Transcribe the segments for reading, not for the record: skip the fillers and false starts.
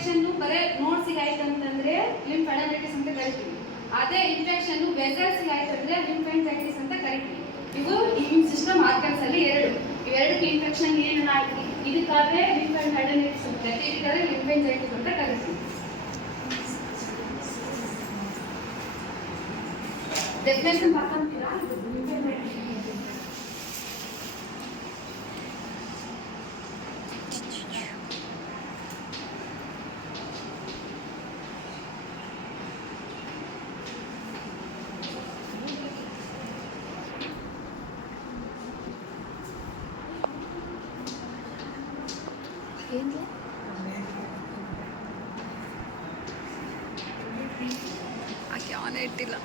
Infection ಬರೇ ನೋಟ್ಸಿಗೆ ಆಯ್ತು ಅಂತಂದ್ರೆ ಲಿಂಫೆಡನೈಟಿಸ್ ಅಂತ ಕರಿತೀವಿ. ಅದೇ ಇನ್ಫೆಕ್ಷನ್ ವೆಸಲ್ಸ್ಗೆ ಆಯ್ತು ಅಂದ್ರೆ ಲಿಂಫೆಂಜೈಟಿಸ್ ಅಂತ ಕರಿತೀವಿ. ಇವು ಇಮ್ಯೂನ್ ಸಿಸ್ಟಮ್ ಆರ್ಗನ್ಸ್ ಅಲ್ಲಿ ಇವೆರಡಕ್ಕೆ ಇನ್ಫೆಕ್ಷನ್ ಏನು ಇದಕ್ಕಾದ್ರೆ ಲಿಂಫೆಡನೈಟಿಸ್ ಅಂತ ಇದಕ್ಕಾದ್ರೆ ಲಿಂಫೆಂಜೈಟಿಸ್ ಅಂತ ಕರಿತೀವಿ. ಡೆಫಿನೇಷನ್ ಬರ್ಕೊಂತೀರಾ? ಆಕೆ ಆನೆ ಇಟ್ಟಿಲ್ಲ.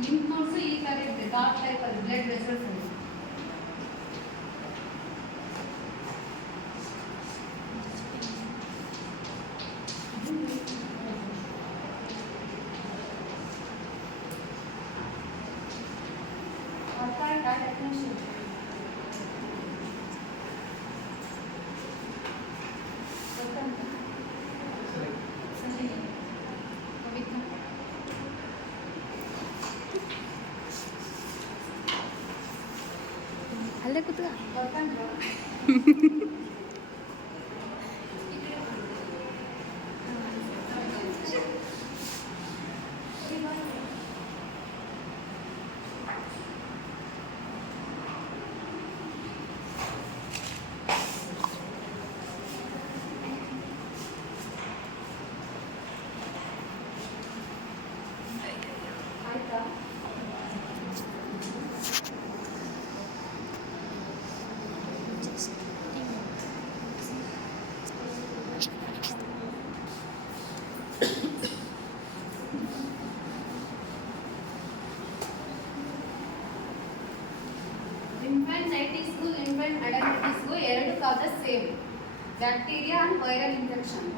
ಲಿಂಫ್ ನೋಡ್ಸ್ ಈ ತರ ಇದೆ, ಡಾರ್ಕ್ ಟೈಪ್ ಅಲ್ಲಿ ಬ್ಲಡ್ ವೆಸಲ್ಸ್ ಅಲ್ಲಿ. ಅರ್ಥ ಆಯ್ತಾ ಡೆಫಿನೇಷನ್? ಅಲ್ಲೇ ಕೂತ್ಕ. ಆಯ್ತಾ? ಲಿಂಫೆಂಜೈಟಿಸ್ಗೂ ಲಿಂಫೆಡನೈಟಿಸ್ಗೂ ಎರಡು causes same, bacteria and viral infection.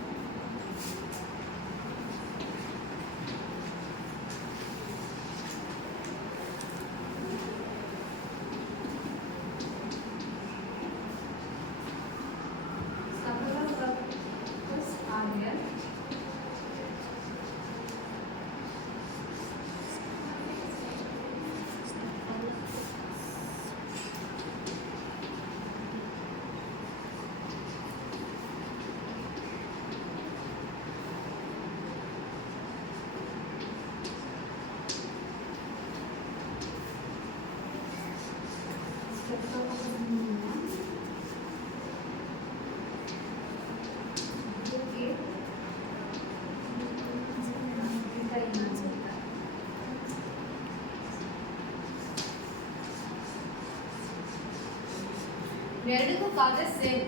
ಎರಡಕ್ಕೂ ಕಾಸಸ್ ಸೇಮ್.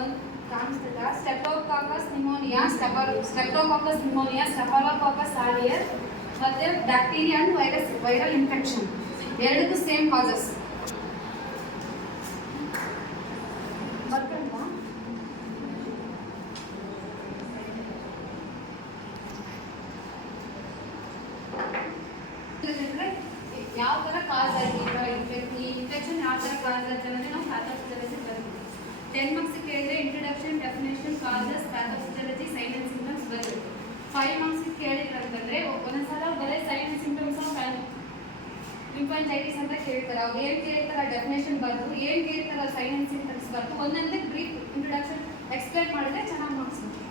ಒಂದು ಕಾಣಿಸ್ತದ ಸ್ಟೆಫೋಕಾಕಸ್ ನಿಮೋನಿಯಾ, ಸ್ಟೆಫಲೋಕಾಕಸ್ ಆರಿಯರ್ ಮತ್ತೆ ಬ್ಯಾಕ್ಟೀರಿಯಾ ಅಂಡ್ ವೈರಲ್ ಇನ್ಫೆಕ್ಷನ್ ಎರಡಕ್ಕೂ ಸೇಮ್ ಕಾಸಸ್. ಬರ್ಕಲ್ವಾ? ಯಾವ ಥರ ಕಾಸ್ ಆಯ್ತು ಈ ಇನ್ಫೆಕ್ಷನ್ ಯಾವ ಥರ ಕಾಸ್ ಆಯ್ತು ಅನ್ನೋದು ನಾವು ಪ್ಯಾಥೋಫಿಸಿಯಾಲಜಿ ಬರ್ತೀವಿ. 10 ಮಾರ್ಕ್ಸ್ ಕೇಳಿದ್ರೆ introduction, definition, causes, pathophysiology, sign and symptoms ಬರುತ್ತೆ. 5 ಮಾರ್ಕ್ಸ್ ಕೇಳಿದ್ರು ಅಂತಂದ್ರೆ ಒಂದೊಂದ್ಸಲ ಬರೀ sign and symptoms of lymphangitis ಅಂತ ಕೇಳ್ತಾರೆ. ಅವ್ರು ಏನು ಕೇಳ್ತಾರೆ ಡೆಫಿನೇಷನ್ ಬರೆದು, ಏನು ಕೇಳ್ತಾರೆ ಸೈನ್ ಅಂಡ್ ಸಿಂಪ್ಟಮ್ಸ್ ಬರೆದು ಒಂದೊಂದೇ ಬ್ರೀಫ್ ಇಂಟ್ರೊಡಕ್ಷನ್ ಎಕ್ಸ್ಪ್ಲೈನ್ ಮಾಡಿದ್ರೆ ಚೆನ್ನಾಗಿ ಮಾರ್ಕ್ಸ್ ಬರುತ್ತೆ.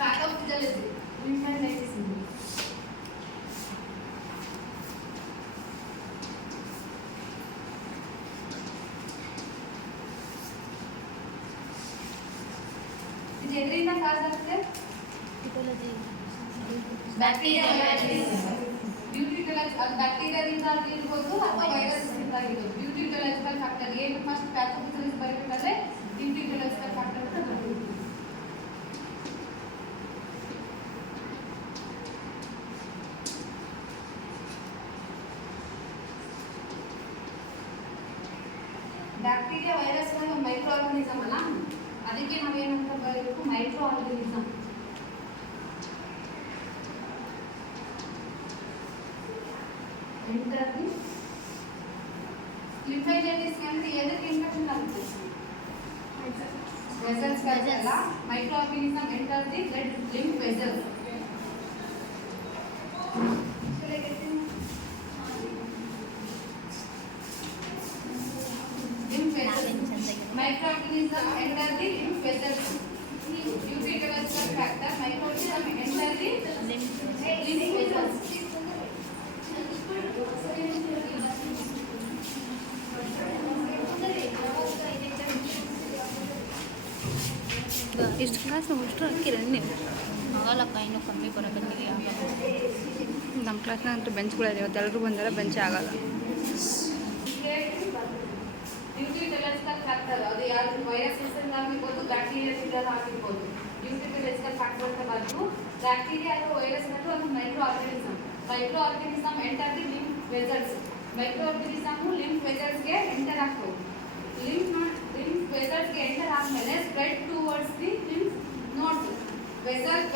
ಪ್ಯಾಥೋಫಿಸಿಯಾಲಜಿ ಲಿಂಫೆಂಜೈಟಿಸ್ ಇದು ಎದರಿಂದ ಕಾಸ್ ಆಗುತ್ತೆ? ಬ್ಯಾಕ್ಟೀರಿಯಾ ಅದು ಬ್ಯಾಕ್ಟೀರಿಯಾದಿಂದ ಆಗಿರ್ಬೋದು ಅಥವಾ ವೈರಸ್ನಿಂದ ಆಗಿರ್ಬೋದು. ಡ್ಯೂಟಿಟೊಲಾಜಿಕಲ್ ಫ್ಯಾಕ್ಟರ್ ಏನು ಫಸ್ಟ್ ಪ್ಯಾಥೋಫಿಸಿಲಿಸ್ ಬರಬೇಕಾದ್ರೆ ಡ್ಯೂಟಿಟೊಲಾಜಿಕಲ್ ಫ್ಯಾಕ್ಟರ್ ಅಂತ ಬರಬೇಕು. ಬ್ಯಾಕ್ಟೀರಿಯಾ ವೈರಸ್ ಒಂದು ಮೈಕ್ರೋ ಆರ್ಗನಿಸಮ್ ಅಲ್ಲ, ಅದಕ್ಕೆ ನಾವೇನಂತ ಬರೀಬೇಕು, ಮೈಕ್ರೋ ಆರ್ಗನಿಸಮ್. ಲಿಂಫೈಟಿಸ್ ಅಂದ್ರೆ ಎದಕ್ಕೆ ಇನ್ಫೆಕ್ಷನ್ ಆಗುತ್ತೆ? ವೆಸಲ್ಸ್ ಅಲ್ಲ, micro organism enter the blood lymph vessels. Microorganism enter the lymph vessels. Due to ecological factor, microorganism enter the lymph vessels. ಇಷ್ಟು ಕ್ಲಾಸ್ ಅಷ್ಟು ಹಾಕಿರಂడి ನೀವು ಆಗಲ್ಲಕ್ಕ, ಇನ್ನೂ ಕಮ್ಮಿ ಬರೋಕ್ಕೆ ಆಗಲ್ಲ. ನಮ್ಮ ಕ್ಲಾಸ್ನಾಗ ಅಂತೂ ಬೆಂಚ್ಗಳಿದೆ, ಇವತ್ತು ಎಲ್ಲರೂ ಬಂದರೆ ಬೆಂಚ್ ಆಗಲ್ಲ. ಡ್ಯೂಟಿಟೊಲಾಜಿಕಲ್ ಫ್ಯಾಕ್ಟರ್ ಅದು ಯಾವುದು ವೈರಸಸ್ ಆಗಿರ್ಬೋದು, ಬ್ಯಾಕ್ಟೀರಿಯಾ ಆಗಿರ್ಬೋದು. ಡ್ಯೂಟಿಟೊಲಾಜಿಕಲ್ ಫ್ಯಾಕ್ಟರ್ ಅಂತ ಬಂದು ಬ್ಯಾಕ್ಟೀರಿಯಾ ಅಥವಾ ವೈರಸ್ ಅನ್ನೋದು ಒಂದು micro organism. Micro organism enter the lymph vessels. Micro organism lymph ವೆಸಲ್ಸ್ಗೆ ಎಂಟರ್ ಆಗ್ತವೆ. ಲಿಂಫ್ ವೆಸಲ್ಸ್ಗೆ ಎಂಟರ್ ಆದಮೇಲೆ spread towards the lymph nodes.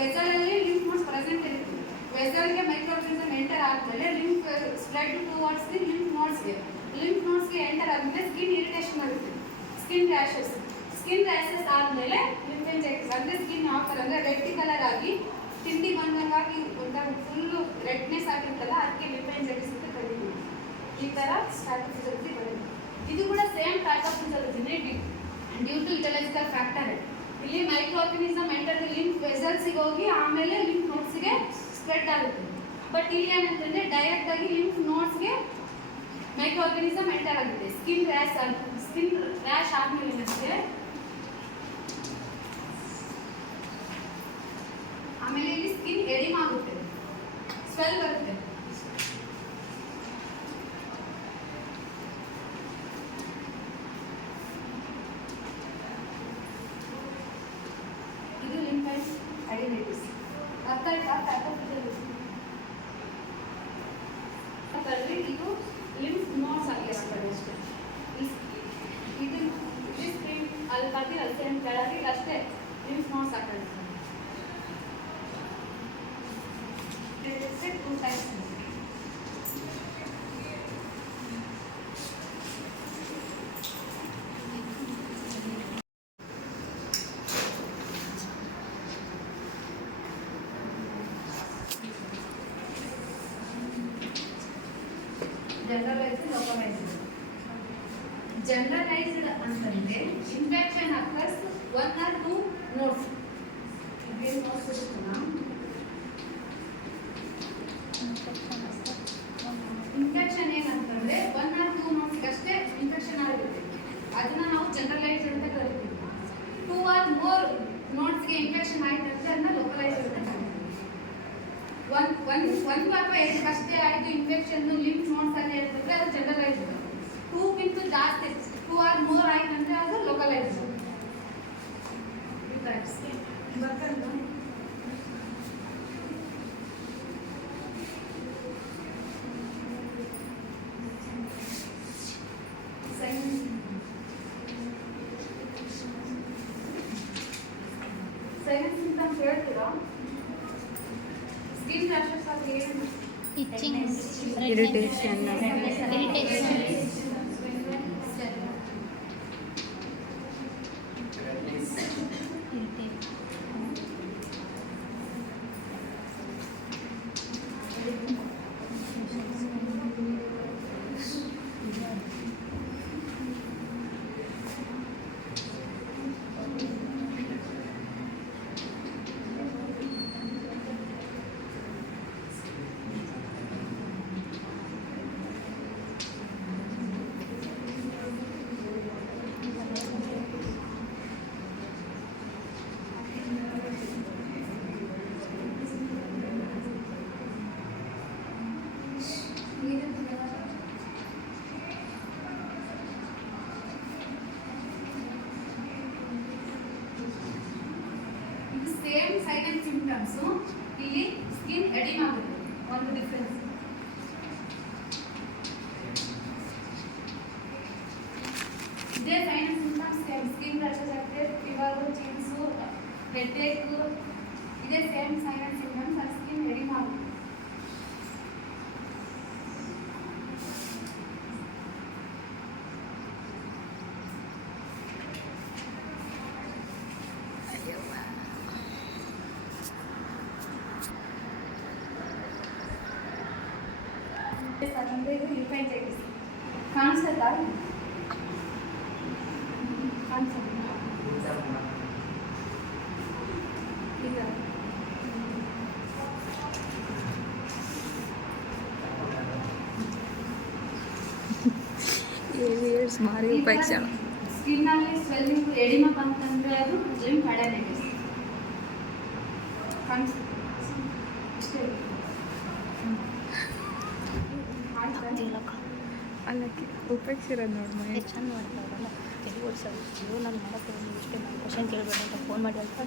ವೆಸಲಲ್ಲಿ ಲಿಂಫ್ ನೋಡ್ಸ್ ಪ್ರೆಸೆಂಟ್ ಇರುತ್ತೆ. ವೆಸಲ್ಗೆ ಮೈಕ್ರೋ ಆರ್ಗನಿಸಮ್ ಎಂಟರ್ ಆದಮೇಲೆ lymph spread towards the lymph ನೋಡ್ಸ್ಗೆ. ಲಿಂಫ್ ನೋಡ್ಸ್ಗೆ ಎಂಟರ್ ಆದಮೇಲೆ ಸ್ಕಿನ್ ಇರಿಟೇಷನ್ ಆಗುತ್ತೆ, ಸ್ಕಿನ್ ರ್ಯಾಷಸ್ ಆದಮೇಲೆ ಲಿಂಫೆಂಜೈಟಿಸ್ ಅಂದರೆ ಸ್ಕಿನ್ ಯಾವ ಥರ ಅಂದರೆ ರೆಡ್ ಕಲರ್ ಆಗಿ ತಿಂಡಿ ಬಂದಂಗಾಗಿ ಒಂಥರ ಫುಲ್ಲು ರೆಡ್ನೆಸ್ ಆಗಿರ್ತಲ್ಲ, ಅದಕ್ಕೆ ಲಿಂಫೆಂಜೈಟಿಸ್ ಅಂತ ಕರೀತೀವಿ. ಈ ಥರ ಪ್ಯಾಥೋಫಿಸಿಯಾಲಜಿ ಬರುತ್ತೆ. ಇದು ಕೂಡ ಸೇಮ್ ಪ್ಯಾಥೋಫಿಸಿಯಾಲಜಿನೇ ಡ್ಯೂ ಟು ಇಟೊಲಾಜಿಕಲ್ ಫ್ಯಾಕ್ಟರ್. ಇಲ್ಲಿ micro organism enter the lymph ವೆಸಲ್ಸಿಗೆ ಹೋಗಿ ಆಮೇಲೆ ಲಿಂಫ್ ನೋಡ್ಸ್ಗೆ ಸ್ಪ್ರೆಡ್ ಆಗುತ್ತೆ. ಬಟ್ ಇಲ್ಲಿ ಏನಂತಂದರೆ ಡೈರೆಕ್ಟ್ ಆಗಿ ಲಿಂಫ್ ನೋಡ್ಸ್ಗೆ ಮೈಕ್ರೋ ಆರ್ಗನಿಸಮ್ ಎಂಟರ್ ಆಗುತ್ತೆ. ಸ್ಕಿನ್ ರ್ಯಾಶ್ ಆದ್ಮೇಲೆ ಏನಂತೆ, ಆಮೇಲೆ ಇಲ್ಲಿ ಸ್ಕಿನ್ ಎಡಿಮ್ ಆಗುತ್ತೆ, ಸ್ವೆಲ್ ಬರುತ್ತೆ. ಇದು ಲಿಂಫೈಟಿಸ್. ಅರ್ಥ ಆಯ್ತಾ? ಪ್ಯಾಥೋಫಿಸಿಯಾಲಜಿ ಇದು ಲಿಂಫ್ ನೋಡ್ಸ್ ಆಗಿರ್ತದೆ ಅಷ್ಟೇ. ಇದು ಸ್ಕ್ರೀನ್ ಅಲ್ಲಿ ಬರ್ತೀವಿ, ಅಲ್ಲಿ ಸೇಮ್ ಕೆಳಗೆ ಅಷ್ಟೇ ಲಿಂಫ್ ನೋಡ್ಸ್ ಹಾಕಿರ್ತಾರೆ. Two types. ಜನರಲೈಸ್ಡ್ ಅಂತಂದ್ರೆ ಇನ್ಫೆಕ್ಷನ್ ಅಕರ್ಸ್ 1 or 2 ನೋಡ್ಸ್. ಇದೇನು ನೋಡ್ಸ್ ಇರುತ್ತಲ್ಲ, ಇನ್ಫೆಕ್ಷನ್ ಏನಂತಂದ್ರೆ 1 or 2 ನೋಡ್ಸ್ಗೆ ಅಷ್ಟೇ ಇನ್ಫೆಕ್ಷನ್ ಆಗಿರುತ್ತೆ. ಅದನ್ನ ನಾವು ಜನರಲೈಸ್ಡ್ ಅಂತ ಕರಿತೀವಿ. 2 or more ನೋಡ್ಸ್ಗೆ ಇನ್ಫೆಕ್ಷನ್ ಆಯ್ತು ಅಂದ್ರೆ ಅದನ್ನ ಲೋಕಲೈಸ್ಡ್ ಅಂತ ಕರಿತೀವಿ. ಒಂದು ಅಥವಾ ಎರಡಕ್ಕಷ್ಟೇ ಆಯಿತು ಇನ್ಫೆಕ್ಷನ್ ಲಿಂಫ್ ನೋಡ್ಸ್ ಅಲ್ಲಿ ಇರ್ತದೆ, ಅದು ಜನರಲೈಸ್ಡ್. 2ಗಿಂತ ಜಾಸ್ತಿ 2 or more ಆಯ್ತು ಅಂದರೆ ಅದು ಲೋಕಲೈಸ್ಡ್. ಸೈಲೆನ್ಸ್ ಸಿಂಪ್ಟಮ್ಸ್ ಹೇಳ್ತೀರಾ? ಸ್ಕಿನ್ ರ್ಯಾಷಸ್ ಆಗಿ ಏನು? Itching, irritation, same sign and symptoms, ಇಲ್ಲಿ ಸ್ಕಿನ್ ಎಡಿಮ್ ಆಗುತ್ತೆ, ಒಂದು ಡಿಫ್ರೆನ್ಸ್. ಇದೇ sign and symptoms same, skin rashes ಆಗುತ್ತೆ, ಫೀವರ್, ಚಿಲ್ಸ್, ಹೆಡ್ಏಕ್, ಇದೇ ಸೇಮ್ ಸೈನ್ ಅಂಡ್ ಸಿಂಪ್ಟಮ್ಸ್, ಅದು ಸ್ಕಿನ್ ಎಡಿಮ್ ಆಗುತ್ತೆ. ಅದಂದ್ರೆ ಇದು ಲಿಂಫೈಟಿಸ್. ಕಾಣಿಸುತ್ತಾ? ಕಾಣಿಸುತ್ತೆ ಈಗ ಭಾರಿ ಉಪಯೋಗಿಸ. ಸ್ಕಿನ್ನಲ್ಲಿ ಸ್ವೆಲ್ಲಿಂಗ್ ಎಡಿಮಾ ಬಂತಂದರೆ ಅದು ಲಿಂಫೈಟಿಸ್. ಕಾಣಿಸುತ್ತೆ ಅಷ್ಟೇ. ಅಲ್ಲಕ್ಕೆ ಉಪಯೋಗಿಸಿರೋದು ನೋಡಿ ಮನೆ ಚಂದ ಮಾಡ್ತಾರಲ್ಲ ತೆಲುಗು ಓಡಿಸೋದು. ಅಯ್ಯೋ ನಾನು ಮಾಡೋಕ್ಕೆ ಇಷ್ಟೇ ನಾನು ಕ್ವಶನ್ ಕೇಳಬೇಡ ಅಂತ ಫೋನ್ ಮಾಡಿ ಅಂತ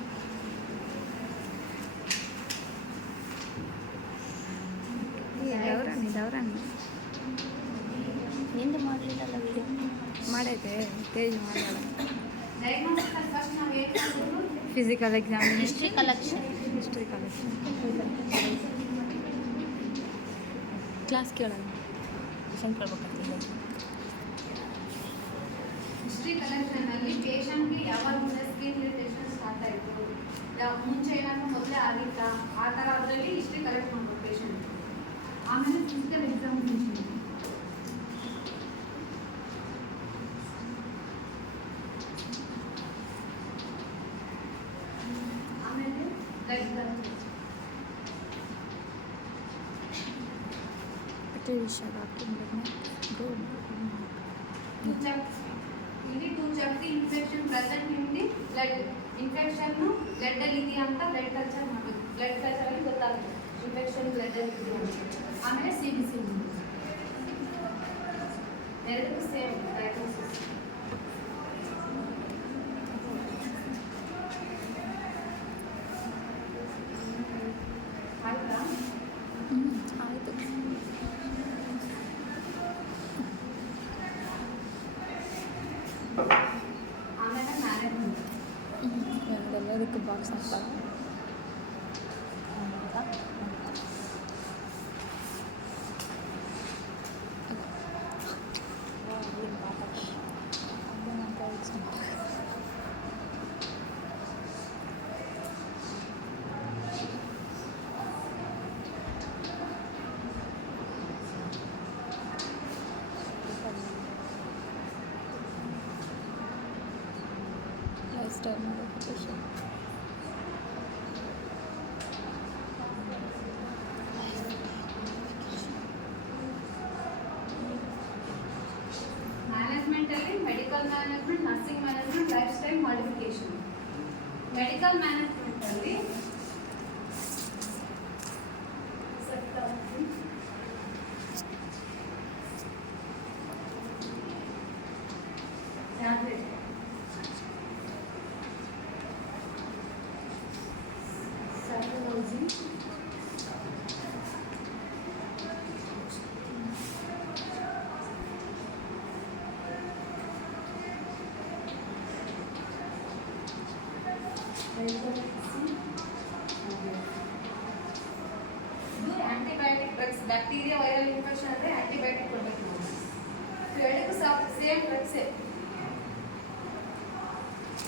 ದೌರಾಣಿ ನಿಂದು ಮಾಡಲಿಲ್ಲಲ್ಲ ವೀಡಿಯೋ ಮಾಡೈತೆ ತೇಜ್ ಮಾಡೋಣ. ಡಯಾಗ್ನೋಸ್ಟಿಕ್ ಫಸ್ಟ್ ನಾವು ಏನು ಮಾಡ್ಬೋದು? Physical exam, history collection class ಕೇಳೋಣ. ಕ್ವಶನ್ ಕೇಳ್ಬೇಕಾಗ್ತದೆ. ಹಿಸ್ಟ್ರಿ ಕಲೆಕ್ಷನಲ್ಲಿ ಪೇಷಂಟ್ಗೆ ಯಾವಾಗ ಮುಂದೆ ಸ್ಕಿನ್ ಇರಿಟೇಷನ್ ಸ್ಟಾರ್ಟ್ ಆಯಿತು, ಮುಂಚೆ ಏನಾದರೂ ಮೊದಲೇ ಆಗಿತ್ತಾ, ಆ ಥರ ಅದರಲ್ಲಿ ಹಿಸ್ಟ್ರಿ ಕಲೆಕ್ಟ್ ಮಾಡ್ಬೋದು ಪೇಷಂಟ್. ಆಮೇಲೆ ಫಿಸಿಕಲ್ ಎಕ್ಸಾಮಿನೇಷನ್, ಆಮೇಲೆ ಬ್ಲಡ್ ಇಲ್ಲಿ to check the infection present in the blood. ಇನ್ಫೆಕ್ಷನ್ನು ಬ್ಲಡ್ಡಲ್ಲಿ ಇದೆಯಾ ಅಂತ ಬ್ಲಡ್ ಕಲ್ಚರ್ ಮಾಡಬೇಕು. ಬ್ಲಡ್ ಕಲ್ಚರಲ್ಲಿ ಗೊತ್ತಾಗುತ್ತೆ ಇನ್ಫೆಕ್ಷನ್ ಬ್ಲಡ್ಡಲ್ಲಿ ಇದೆಯಾ ಅಂತ. ಆಮೇಲೆ ಸಿ ಬಿ ಸಿ ಎರಡಕ್ಕೂ ಸೇಮ್ ಡಯಾಗ್ನೋಸಿಸ್. ಆಯ್ತಾ? ಆಯಿತು. ಆಮೇಲೆ ಮ್ಯಾನೇಜ್ಮೆಂಟ್. ಎಲ್ಲದಕ್ಕೂ ಬಾಕ್ಸ್ ಹಾಕ್ತಾರೆ. Lifestyle modification. ಮ್ಯಾನೇಜ್ಮೆಂಟಲ್ಲಿ medical management, nursing management, lifestyle modification. Medical ಮ್ಯಾನೇಜ್ಮೆಂಟಲ್ಲಿ ಇದು antibiotic drugs. Bacteria viral infection ಅಂದರೆ ಆಂಟಿಬಯೋಟಿಕ್ ಕೊಡಬೇಕು ನಾವು. ಎರಡಕ್ಕೂ ಸೇಮ್ ಡ್ರಗ್ಸೇ.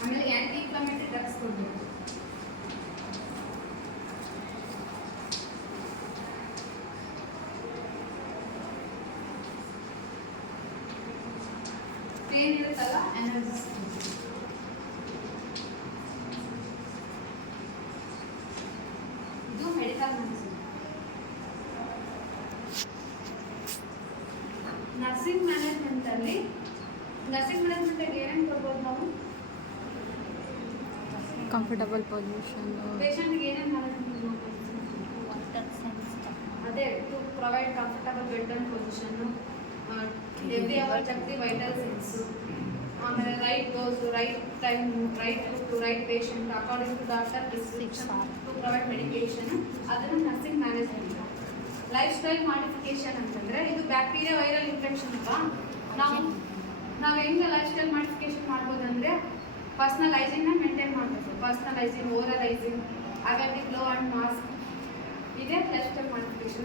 ಆಮೇಲೆ ಆ್ಯಂಟಿ ಇನ್ಫ್ಲಮೇಟರಿ ಡ್ರಗ್ಸ್ ಕೊಡಬೇಕು. ಪೇನ್ ಇರುತ್ತಲ್ಲ ಎನರ್ಜಿಸ್. ಇದು ಮೆಡಿಕಲ್ ಮ್ಯಾನೇಜ್ಮೆಂಟ್. ನರ್ಸಿಂಗ್ ಮ್ಯಾನೇಜ್ಮೆಂಟಲ್ಲಿ ಏನೇನು ಕೊಡ್ಬೋದು ನಾವು? ಕಂಫರ್ಟಬಲ್ ಪೊಲ್ಯೂಷನ್, ಪೇಷಂಟ್ಗೆ ಏನೇನು ಮ್ಯಾನೇಜ್ಮೆಂಟ್ ವಾಟರ್ ಸೆನ್ಸ್ ಅದೇ to provide comfortable bed and ಪೊಸಿಷನ್ನು, every hour check the vital signs, ಆಮೇಲೆ right dose, right time, right to right patient according to doctor prescription to provide medication, ಅದನ್ನು nursing management. Lifestyle modification ಅಂತಂದರೆ ಇದು bacteria viral infection ಅಲ್ವಾ. ನಾವು ಹೆಂಗೆ lifestyle modification ಮಾಡ್ಬೋದಂದರೆ personal ಹೈಜೀನ್ನ maintain ಮಾಡಬೇಕು. ಪರ್ಸ್ನಲ್ ಹೈಜೀನ್, ಓರಲ್ ಹೈಜೀನ್, ಅವೆಲ್ಲಿ ಗ್ಲೋ ಆ್ಯಂಡ್ ಮಾಸ್ಕ್, ಇದೇ ಲೈಫ್ ಸ್ಟೈಲ್ ಮಾಡಿಫಿಕೇಶನ್.